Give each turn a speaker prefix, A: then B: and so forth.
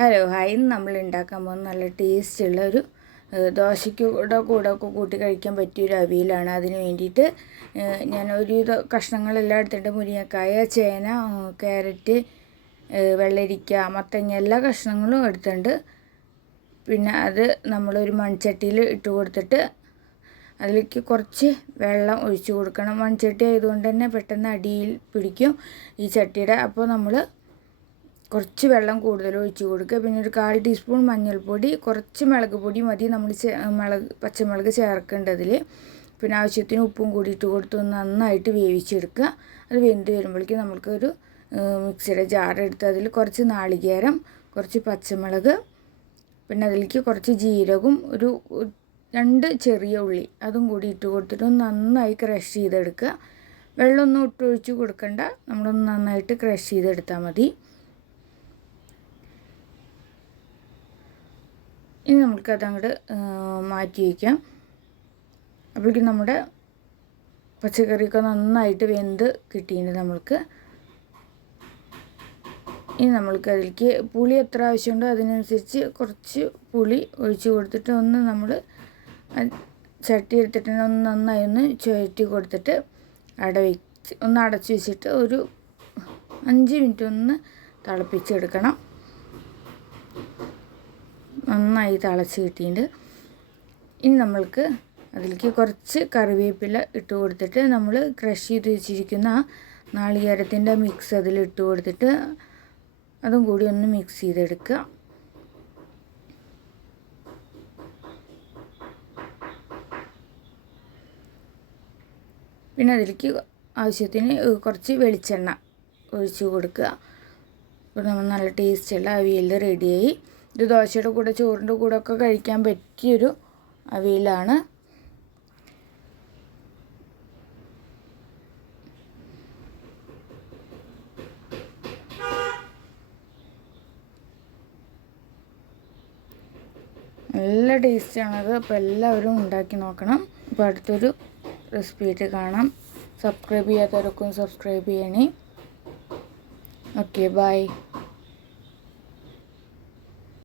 A: Hello hi. ഇന്ന് നമ്മൾ ഉണ്ടാക്കാൻ പോകുന്ന നല്ല ടേസ്റ്റുള്ള ഒരു ദോശയ്ക്ക് കൂടെ കൂടെ ഒക്കെ കൂട്ടി കഴിക്കാൻ പറ്റിയൊരു അവിയലാണ്. അതിന് വേണ്ടിയിട്ട് ഞാൻ ഒരു കഷ്ണങ്ങളെല്ലാം എടുത്തിട്ട് മുരിങ്ങക്കായ ചേന ക്യാരറ്റ് വെള്ളരിക്ക മത്തങ്ങ എല്ലാ കഷ്ണങ്ങളും എടുത്തിട്ടുണ്ട്. പിന്നെ അത് നമ്മളൊരു മൺചട്ടിയിൽ ഇട്ട് കൊടുത്തിട്ട് അതിലേക്ക് കുറച്ച് വെള്ളം ഒഴിച്ചു കൊടുക്കണം. മൺചട്ടി ആയതുകൊണ്ട് തന്നെ പെട്ടെന്ന് അടിയിൽ പിടിക്കും ഈ ചട്ടിയുടെ. അപ്പോൾ നമ്മൾ കുറച്ച് വെള്ളം കൂടുതൽ ഒഴിച്ച് കൊടുക്കുക. പിന്നെ ഒരു കാൽ ടീസ്പൂൺ മഞ്ഞൾപ്പൊടി കുറച്ച് മുളക് പൊടി മതി നമ്മൾ മുളക് പച്ചമുളക് ചേർക്കേണ്ടതിൽ പിന്നെ ആവശ്യത്തിന് ഉപ്പും കൂടി ഇട്ട് കൊടുത്ത് നന്നായിട്ട് വേവിച്ചെടുക്കുക. അത് വെന്ത് വരുമ്പോഴേക്കും നമ്മൾക്കൊരു ഏഹ്, മിക്സിയുടെ ജാർ എടുത്ത് അതിൽ കുറച്ച് നാളികേരം കുറച്ച് പച്ചമുളക് പിന്നെ അതിലേക്ക് കുറച്ച് ജീരകവും ഒരു രണ്ട് ചെറിയ ഉള്ളി അതും കൂടി ഇട്ട് കൊടുത്തിട്ട് നന്നായി ക്രഷ് ചെയ്തെടുക്കുക. വെള്ളമൊന്നും ഇട്ടൊഴിച്ച് കൊടുക്കണ്ട. നമ്മളൊന്ന് നന്നായിട്ട് ക്രഷ് ചെയ്തെടുത്താൽ മതി. ഇനി നമുക്കത് അങ്ങോട്ട് മാറ്റി വയ്ക്കാം അപ്പോഴേക്കും നമ്മുടെ പച്ചക്കറിയൊക്കെ നന്നായിട്ട് വെന്ത് കിട്ടിയിട്ടുണ്ട് നമ്മൾക്ക്. ഇനി നമ്മൾക്ക് അതിലേക്ക് പുളി എത്ര ആവശ്യമുണ്ടോ അതിനനുസരിച്ച് കുറച്ച് പുളി ഒഴിച്ച് കൊടുത്തിട്ട് ഒന്ന് നമ്മൾ ചട്ടി എടുത്തിട്ട് ഒന്ന് നന്നായി ഒന്ന് ചുഴറ്റി കൊടുത്തിട്ട് അട വെച്ച് ഒന്ന് അടച്ച് വെച്ചിട്ട് ഒരു അഞ്ച് മിനിറ്റ് ഒന്ന് തിളപ്പിച്ചെടുക്കണം. നന്നായി തിളച്ച് കിട്ടിയിട്ടുണ്ട്. ഇനി നമ്മൾക്ക് അതിലേക്ക് കുറച്ച് കറിവേപ്പില ഇട്ട് കൊടുത്തിട്ട് നമ്മൾ ക്രഷ് ചെയ്ത് വെച്ചിരിക്കുന്ന നാളികേരത്തിന്റെ മിക്സ് അതിൽ ഇട്ട് കൊടുത്തിട്ട് അതും കൂടി ഒന്ന് മിക്സ് ചെയ്തെടുക്കുക. പിന്നെ അതിലേക്ക് ആവശ്യത്തിന് കുറച്ച് വെളിച്ചെണ്ണ ഒഴിച്ച് കൊടുക്കുക. അപ്പോൾ നമ്മൾ നല്ല ടേസ്റ്റുള്ള അവിയൽ റെഡിയായി ഇത് ദോശയുടെ കൂടെ ചോറിന്റെ കൂടെ ഒക്കെ കഴിക്കാൻ പറ്റിയൊരു അവിയലാണ്. നല്ല ടേസ്റ്റാണത് അപ്പോൾ എല്ലാവരും ഉണ്ടാക്കി നോക്കണം. അപ്പോൾ അടുത്തൊരു റെസിപ്പി ആയിട്ട് കാണാം. സബ്സ്ക്രൈബ് ചെയ്യാത്തവരൊക്കെ ഒന്ന് സബ്സ്ക്രൈബ് ചെയ്യണേ. Okay by